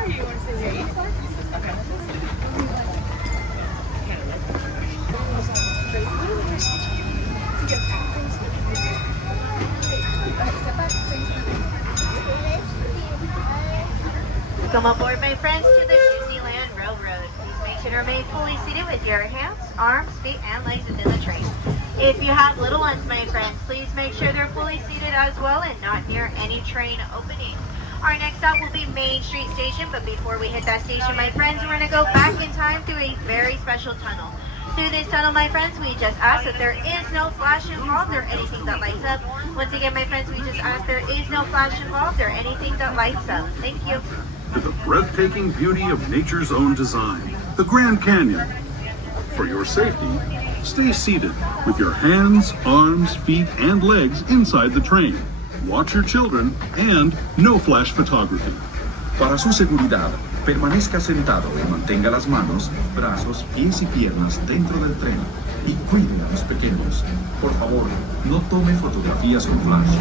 Welcome aboard, my friends, to the Disneyland Railroad. Please make sure to remain fully seated with your hands, arms, feet, and legs within the train. If you have little ones, my friends, please make sure they're fully seated as well and not near any train opening. Our next stop will be Main Street Station, but before we hit that station, my friends, we're going to go back in time through a very special tunnel. Through this tunnel, my friends, we just ask that there is no flash involved or anything that lights up. Once again, my friends, we just ask there is no flash involved or anything that lights up. Thank you. To the breathtaking beauty of nature's own design, the Grand Canyon. For your safety, stay seated with your hands, arms, feet, and legs inside the train. Watch your children and no flash photography. Para su seguridad, permanezca sentado y mantenga las manos, brazos, pies y piernas dentro del tren y cuide a los pequeños. Por favor, no tome fotografías con flash.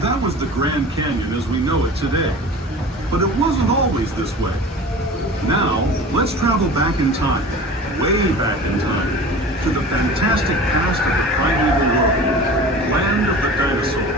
That was the Grand Canyon as we know it today. But it wasn't always this way. Now, let's travel back in time, way back in time, to the fantastic past of the primeval world, land of the dinosaurs.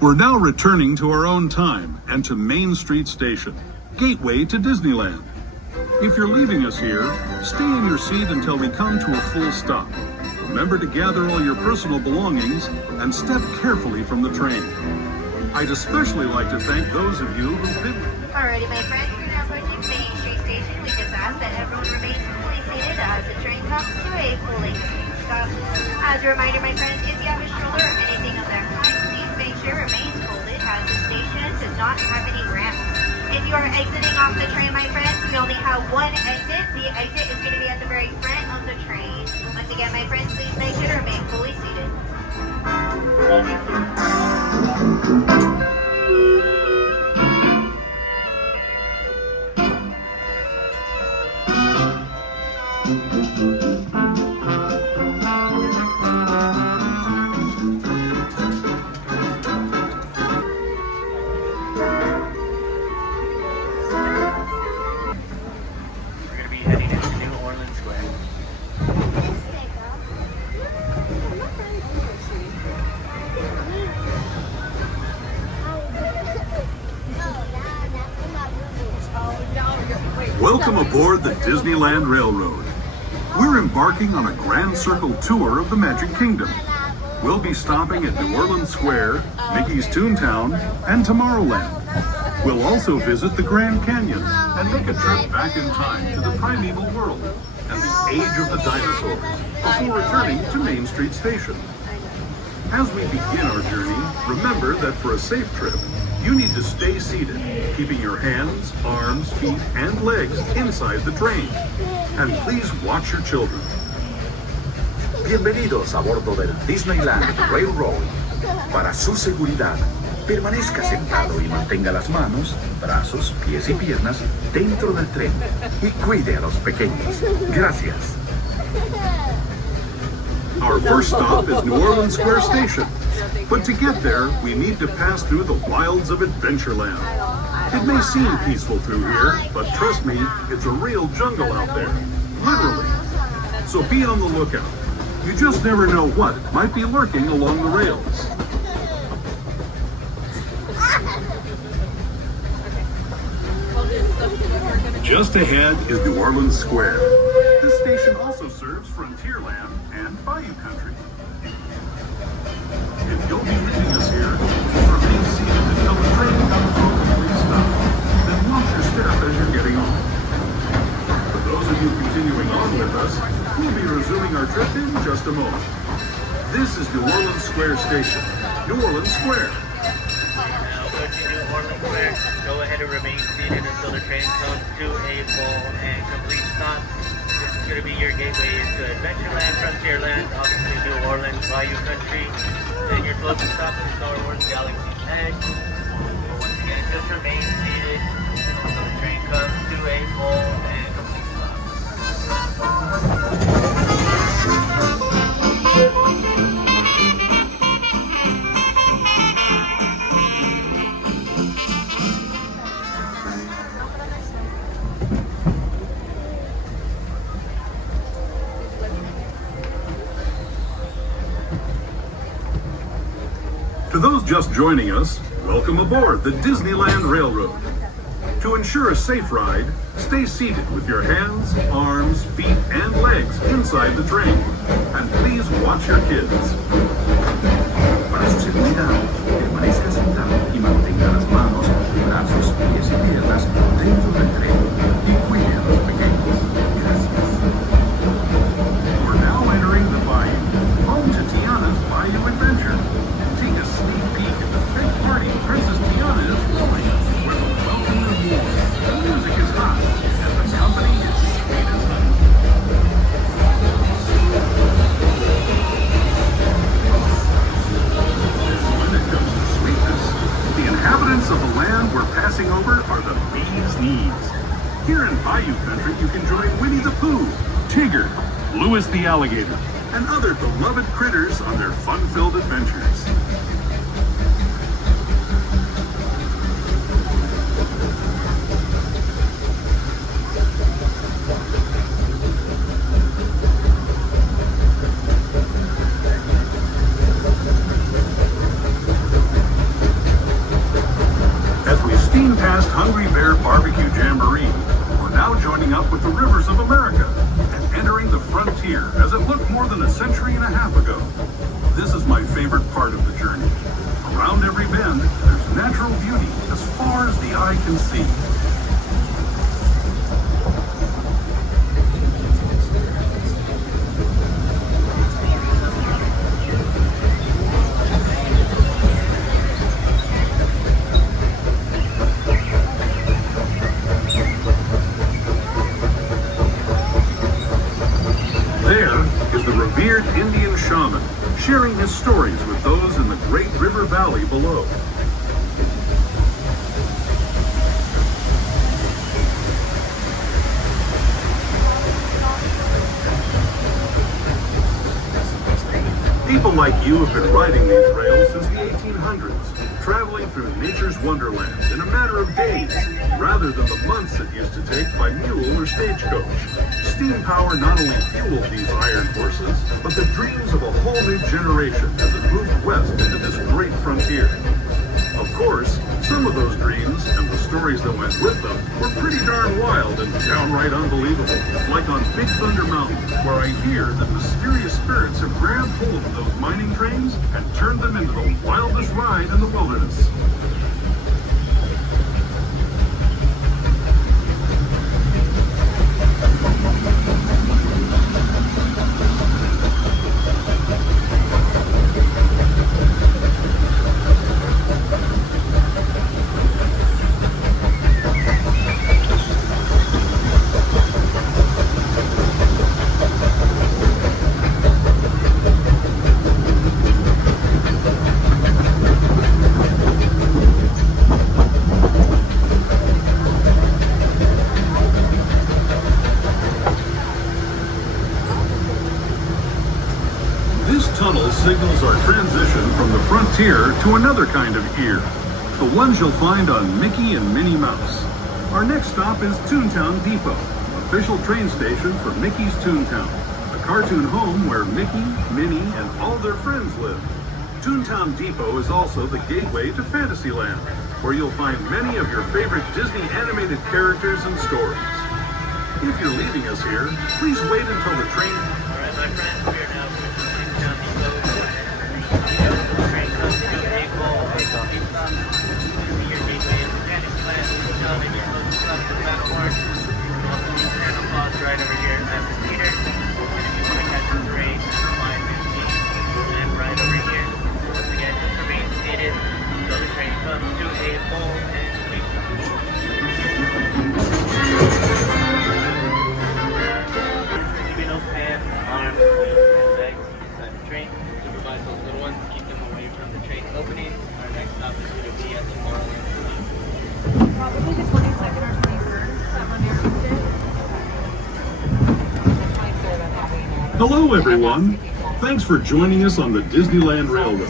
We're now returning to our own time and to Main Street Station, gateway to Disneyland. If you're leaving us here, stay in your seat until we come to a full stop. Remember to gather all your personal belongings and step carefully from the train. I'd especially like to thank those of you who've been with me. Alrighty, my friends, we're now approaching Main Street Station. We just ask that everyone remains fully seated as the train comes to a fully stop. As a reminder, my friends, if you have a stroller or anything of that kind, please make sure it remains folded as the station does not have any ramps. If you are exiting off the train, my friends, we only have one exit. The exit is going to be at the very front of the train. Once again, my friends, please make sure to remain fully seated. We're going to be heading into New Orleans Square. Welcome aboard the Disneyland Railroad. We're embarking on a grand circle tour of the Magic Kingdom. We'll be stopping at New Orleans Square, Mickey's Toontown, and Tomorrowland. We'll also visit the Grand Canyon and make a trip back in time to the primeval world and the age of the dinosaurs before returning to Main Street Station. As we begin our journey, remember that for a safe trip, you need to stay seated, keeping your hands, arms, feet, and legs inside the train. And please watch your children. Bienvenidos a bordo del Disneyland Railroad. Para su seguridad, permanezca sentado y mantenga las manos, brazos, pies y piernas dentro del tren y cuide a los pequeños. Gracias. Our first stop is New Orleans Square Station. But to get there, we need to pass through the wilds of Adventureland. It may seem peaceful through here, but trust me, it's a real jungle out there. Literally. So be on the lookout. You just never know what might be lurking along the rails. Just ahead is New Orleans Square. This station also serves Frontierland and Bayou Country. If you'll be leaving us here, remain seated until the train comes to a complete stop. Then watch your step as you're getting on. For those of you continuing on with us, we'll be resuming our trip in just a moment. This is New Orleans Square Station. New Orleans Square. Now approaching New Orleans Square, go ahead and remain seated until the train comes to a full and complete stop. This is going to be your gateway into Adventureland, Frontierland, obviously New Orleans, Bayou Country. Then your closest stop is Star Wars Galaxy's Edge. Once again, just remain seated until the train comes to a full and complete To those just joining us, welcome aboard the Disneyland Railroad. To ensure a safe ride, stay seated with your hands, arms, feet, and legs inside the train. And please watch your kids. Para su seguridad, permanezca sentado y mantenga las manos, brazos, pies y piernas dentro del tren y cuide a los pequeños. Gracias. We're now entering the Bayou, home to Tiana's Bayou Adventure. Take a sneak peek at the big party Princess Tiana is throwing, where the welcome is warm, the music is hot, and the company is sweet as honey. When it comes to sweetness, the inhabitants of the land we're passing over are the bee's knees. Here in Bayou Country, you can join Winnie the Pooh, Tigger, Louis the Alligator, and other beloved critters on their fun-filled adventures. As we steam past Hungry Bear Barbecue Jamboree, we're now joining up with the rivers of America and entering the frontier as it looked more than a century and a half ago. This is my favorite part of the journey. Around every bend, there's natural beauty as far as the eye can see. There is the revered Indian shaman, sharing his stories with those in the great river valley below. People like you have been riding these rails since the 1800s, traveling through nature's wonderland in a matter of days, rather than the months it used to take by mule or stagecoach. Steam power not only fueled these iron horses, but the dreams of a whole new generation as it moved west into this great frontier. Of course, some of those dreams and the stories that went with them were pretty darn wild and downright unbelievable. Like on Big Thunder Mountain, where I hear that mysterious spirits have grabbed hold of those mining trains and turned them into the wildest ride in the wilderness. Tunnel signals our transition from the frontier to another kind of ear, the ones you'll find on Mickey and Minnie Mouse. Our next stop is Toontown Depot, official train station for Mickey's Toontown, a cartoon home where Mickey, Minnie, and all their friends live. Toontown Depot is also the gateway to Fantasyland, where you'll find many of your favorite Disney animated characters and stories. If you're leaving us here, please wait until the train... All right, my friends, we are now going to Toontown Depot. The train comes to a full coffee stop. Your gateway is Fantasyland. Now maybe close to stop the Battle Horn. Also, the Santa Claus right over here at the theater. And if you want to catch the parade, find the and right over here. Once again, remain seated until the train comes to a full and complete stop. Keeping those hands, arms, feet, and legs inside the train. Supervise those little ones, keep them away from the train opening. Our next stop is going to be at Tomorrowland. Probably the 22nd or 23rd, that Monday or Tuesday. The 23rd, I'm having Hello, everyone. Thanks for joining us on the Disneyland Railroad.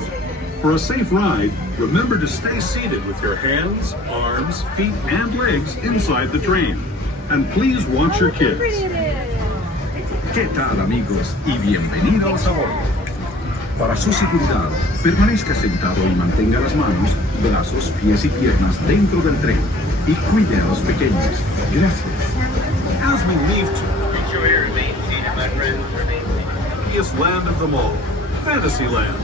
For a safe ride, remember to stay seated with your hands, arms, feet, and legs inside the train. And please watch your kids. ¿Qué tal, amigos? Y bienvenidos a bordo. Para su seguridad, permanezca sentado y mantenga las manos, brazos, pies y piernas dentro del tren. Y cuide a los pequeños. Gracias. As we leave to Make sure you remain seated, my friends. Remain seated. the happiest land of them all, Fantasyland.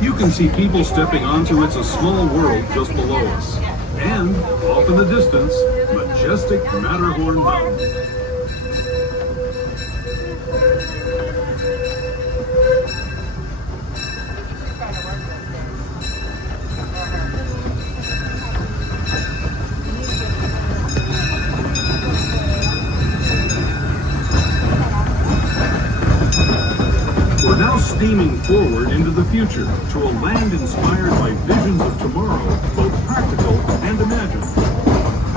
You can see people stepping onto It's a Small World just below us. And, off in the distance, majestic Matterhorn Mountain. We're now steaming forward into the future to a land inspired by visions of tomorrow, both practical and imagined.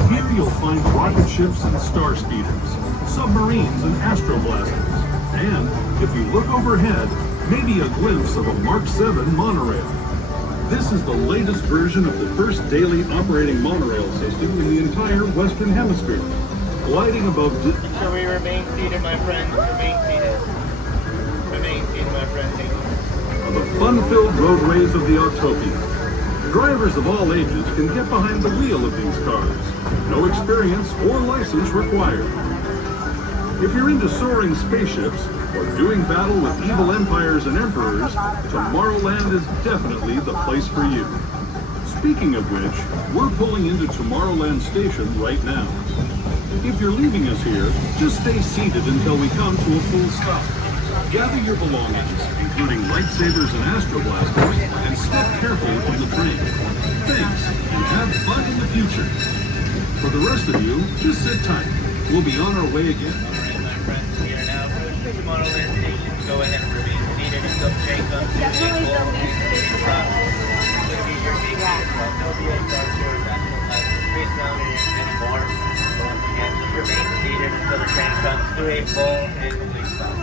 Here you'll find rocket ships and star speeders, submarines and astroblasters, and, if you look overhead, maybe a glimpse of a Mark 7 monorail. This is the latest version of the first daily operating monorail system in the entire Western Hemisphere, gliding above... Make sure we remain seated, my friends. Remain seated. Remain seated, my friends. on the fun-filled roadways of the Autopia. Drivers of all ages can get behind the wheel of these cars. No experience or license required. If you're into soaring spaceships or doing battle with evil empires and emperors, Tomorrowland is definitely the place for you. Speaking of which, we're pulling into Tomorrowland Station right now. If you're leaving us here, just stay seated until we come to a full stop. Gather your belongings, including lightsabers and astroblasters, and step carefully from the train. Thanks, and have fun in the future. For the rest of you, just sit tight. We'll be on our way again. Alright, my friends, we are now going to Tomorrowland Station. Go ahead and remain seated until the train comes to a full and stop. It's going to be your big Autopia, Star Tours, National Pass, Space Mountain, and more. Once again, just remain seated until the train comes to a full and complete stop.